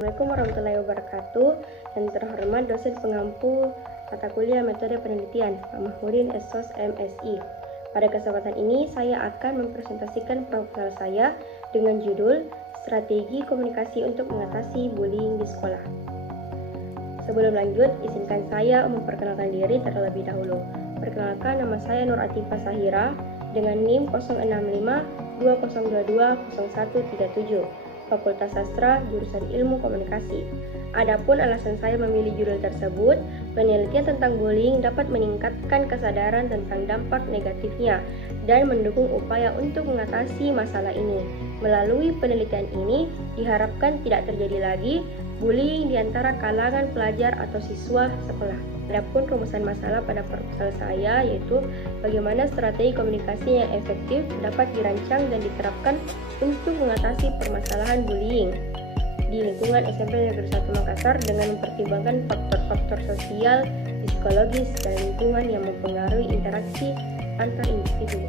Assalamualaikum warahmatullahi wabarakatuh. Yang terhormat dosen pengampu mata kuliah metode penelitian Pak Mahmudin Sos MSI. Pada kesempatan ini saya akan mempresentasikan proposal saya dengan judul Strategi Komunikasi untuk Mengatasi Bullying di Sekolah. Sebelum lanjut, izinkan saya memperkenalkan diri terlebih dahulu. Perkenalkan, nama saya Nur Atifah Sahira dengan NIM 06520220137. Fakultas Sastra, jurusan Ilmu Komunikasi. Adapun alasan saya memilih judul tersebut, penelitian tentang bullying dapat meningkatkan kesadaran tentang dampak negatifnya dan mendukung upaya untuk mengatasi masalah ini. Melalui penelitian ini, diharapkan tidak terjadi lagi bullying di antara kalangan pelajar atau siswa sekolah. Adapun rumusan masalah pada proposal saya yaitu bagaimana strategi komunikasi yang efektif dapat dirancang dan diterapkan untuk mengatasi permasalahan bullying di lingkungan SMP Negeri 1 Makassar dengan mempertimbangkan faktor-faktor sosial, psikologis, dan lingkungan yang mempengaruhi interaksi antar individu.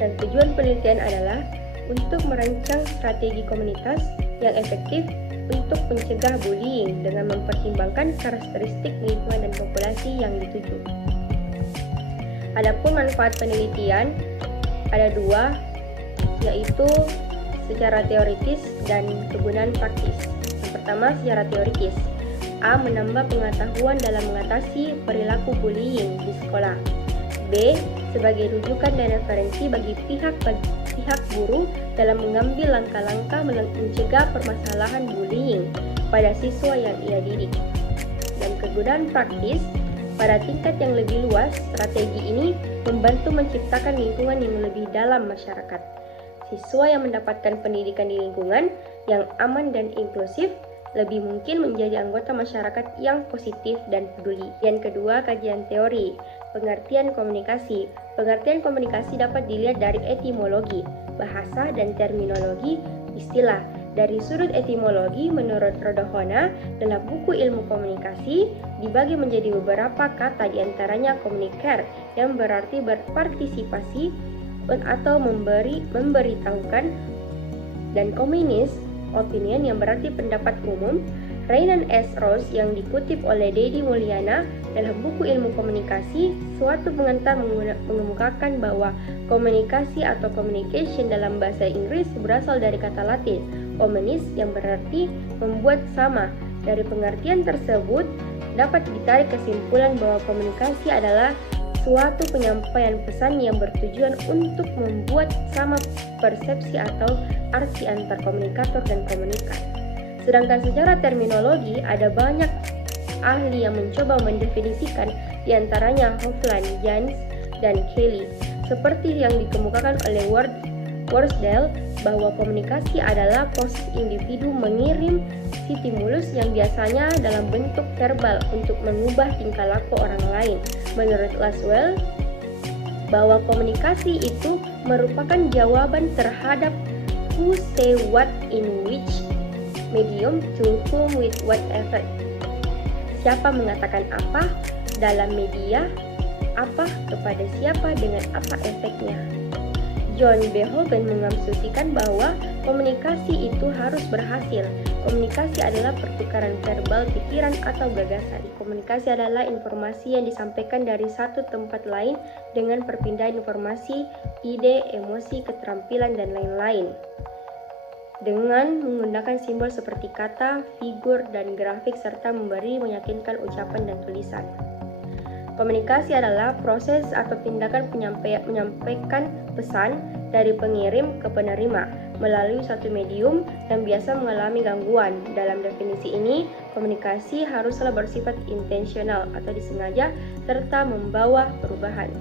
Dan tujuan penelitian adalah untuk merancang strategi komunitas yang efektif untuk mencegah bullying dengan mempertimbangkan karakteristik lingkungan dan populasi yang dituju. Adapun manfaat penelitian ada dua, yaitu secara teoritis dan kegunaan praktis. Yang pertama, secara teoritis. A. Menambah pengetahuan dalam mengatasi perilaku bullying di sekolah. B. Sebagai rujukan dan referensi bagi pihak guru dalam mengambil langkah-langkah mencegah permasalahan bullying pada siswa yang ia didik. Dan kegunaan praktis, pada tingkat yang lebih luas, strategi ini membantu menciptakan lingkungan yang lebih dalam masyarakat. Siswa yang mendapatkan pendidikan di lingkungan yang aman dan inklusif lebih mungkin menjadi anggota masyarakat yang positif dan peduli. Yang kedua, kajian teori. Pengertian komunikasi. Pengertian komunikasi dapat dilihat dari etimologi, bahasa, dan terminologi istilah. Dari sudut etimologi, menurut Rodohona, dalam buku ilmu komunikasi dibagi menjadi beberapa kata, diantaranya communicare yang berarti berpartisipasi atau memberitahukan, dan communis opinion yang berarti pendapat umum. Reynan S. Rose yang dikutip oleh Dedi Mulyana dalam buku ilmu komunikasi, suatu pengantar mengemukakan bahwa komunikasi atau communication dalam bahasa Inggris berasal dari kata Latin communis yang berarti membuat sama. Dari pengertian tersebut dapat ditarik kesimpulan bahwa komunikasi adalah suatu penyampaian pesan yang bertujuan untuk membuat sama persepsi atau arti antar komunikator dan komunikan. Sedangkan secara terminologi, ada banyak ahli yang mencoba mendefinisikan, diantaranya Hofland, Jans, dan Kelly. Seperti yang dikemukakan oleh Worsdale, bahwa komunikasi adalah proses individu mengirim stimulus yang biasanya dalam bentuk verbal untuk mengubah tingkah laku orang lain. Menurut Laswell, bahwa komunikasi itu merupakan jawaban terhadap who say what in which medium to whom with what effect. Siapa mengatakan apa dalam media apa kepada siapa dengan apa efeknya. John B. Hogan mengasumsikan bahwa komunikasi itu harus berhasil. Komunikasi adalah pertukaran verbal, pikiran, atau gagasan. Komunikasi adalah informasi yang disampaikan dari satu tempat lain dengan perpindahan informasi, ide, emosi, keterampilan, dan lain-lain. Dengan menggunakan simbol seperti kata, figur, dan grafik serta memberi meyakinkan ucapan dan tulisan. Komunikasi adalah proses atau tindakan menyampaikan pesan dari pengirim ke penerima melalui suatu medium yang biasa mengalami gangguan. Dalam definisi ini, komunikasi haruslah bersifat intensional atau disengaja serta membawa perubahan.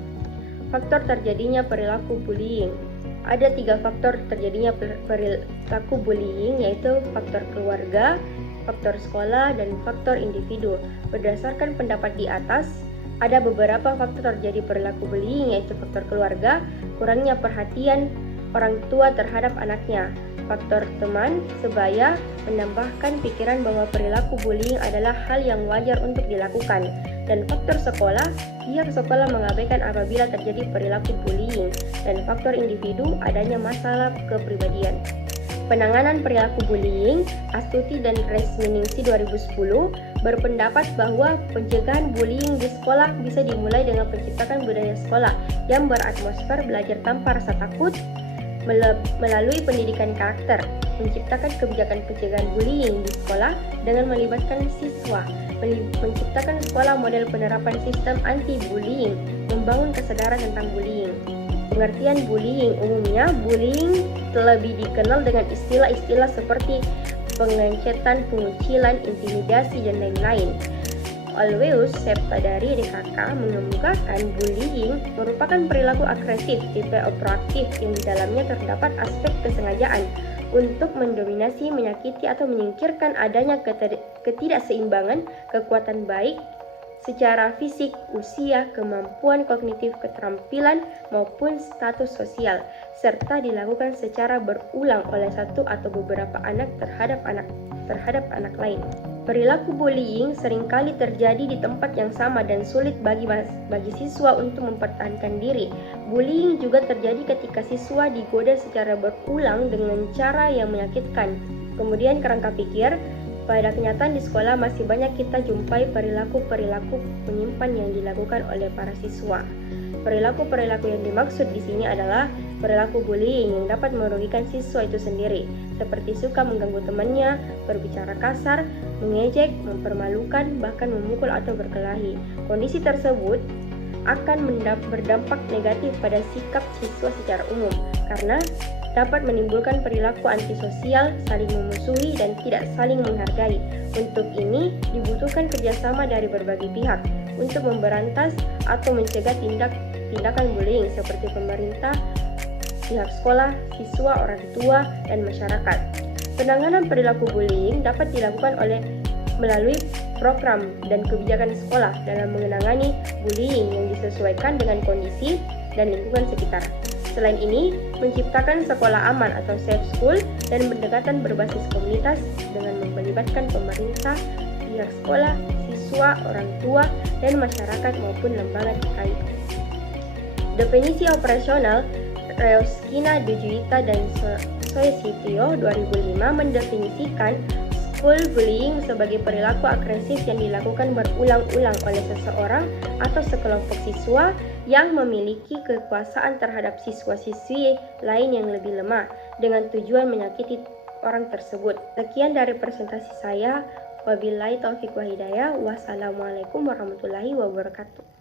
Faktor terjadinya perilaku bullying. Ada 3 faktor terjadinya perilaku bullying, yaitu faktor keluarga, faktor sekolah, dan faktor individu. Berdasarkan pendapat di atas, ada beberapa faktor terjadi perilaku bullying, yaitu faktor keluarga, kurangnya perhatian orang tua terhadap anaknya. Faktor teman sebaya menambahkan pikiran bahwa perilaku bullying adalah hal yang wajar untuk dilakukan. Dan faktor sekolah, pihak sekolah mengabaikan apabila terjadi perilaku bullying. Dan faktor individu, adanya masalah kepribadian. Penanganan Perilaku Bullying, Astuti dan Resminingsih 2010 berpendapat bahwa pencegahan bullying di sekolah bisa dimulai dengan menciptakan budaya sekolah yang beratmosfer belajar tanpa rasa takut melalui pendidikan karakter, menciptakan kebijakan pencegahan bullying di sekolah dengan melibatkan siswa, menciptakan sekolah model penerapan sistem anti-bullying, membangun kesadaran tentang bullying. Pengertian bullying umumnya, bullying lebih dikenal dengan istilah-istilah seperti pengencetan, pengucilan, intimidasi, dan lain-lain. Alweus Septa dari DKK mengemukakan bullying merupakan perilaku agresif tipe proaktif yang di dalamnya terdapat aspek kesengajaan untuk mendominasi, menyakiti, atau menyingkirkan adanya ketidakseimbangan kekuatan baik secara fisik, usia, kemampuan kognitif, keterampilan, maupun status sosial, serta dilakukan secara berulang oleh satu atau beberapa anak terhadap anak lain. Perilaku bullying seringkali terjadi di tempat yang sama dan sulit bagi siswa untuk mempertahankan diri. Bullying juga terjadi ketika siswa digoda secara berulang dengan cara yang menyakitkan. Kemudian kerangka pikir, pada kenyataan di sekolah masih banyak kita jumpai perilaku-perilaku penyimpan yang dilakukan oleh para siswa. Perilaku-perilaku yang dimaksud di sini adalah perilaku bullying yang dapat merugikan siswa itu sendiri, seperti suka mengganggu temannya, berbicara kasar, mengejek, mempermalukan, bahkan memukul atau berkelahi. Kondisi tersebut akan berdampak negatif pada sikap siswa secara umum, karena dapat menimbulkan perilaku antisosial, saling memusuhi, dan tidak saling menghargai. Untuk ini, dibutuhkan kerjasama dari berbagai pihak untuk memberantas atau mencegah tindakan bullying seperti pemerintah, pihak sekolah, siswa, orang tua, dan masyarakat. Penanganan perilaku bullying dapat dilakukan melalui program dan kebijakan sekolah dalam menangani bullying yang disesuaikan dengan kondisi dan lingkungan sekitar. Selain ini, menciptakan sekolah aman atau safe school dan pendekatan berbasis komunitas dengan melibatkan pemerintah, pihak sekolah, siswa, orang tua, dan masyarakat maupun lembaga terkait. Definisi operasional, Reoskina, Dujuita, dan Soesitio 2005 mendefinisikan school bullying sebagai perilaku agresif yang dilakukan berulang-ulang oleh seseorang atau sekelompok siswa yang memiliki kekuasaan terhadap siswa-siswi lain yang lebih lemah dengan tujuan menyakiti orang tersebut. Sekian dari presentasi saya. Wabillahi taufiq wa hidayah. Wassalamualaikum warahmatullahi wabarakatuh.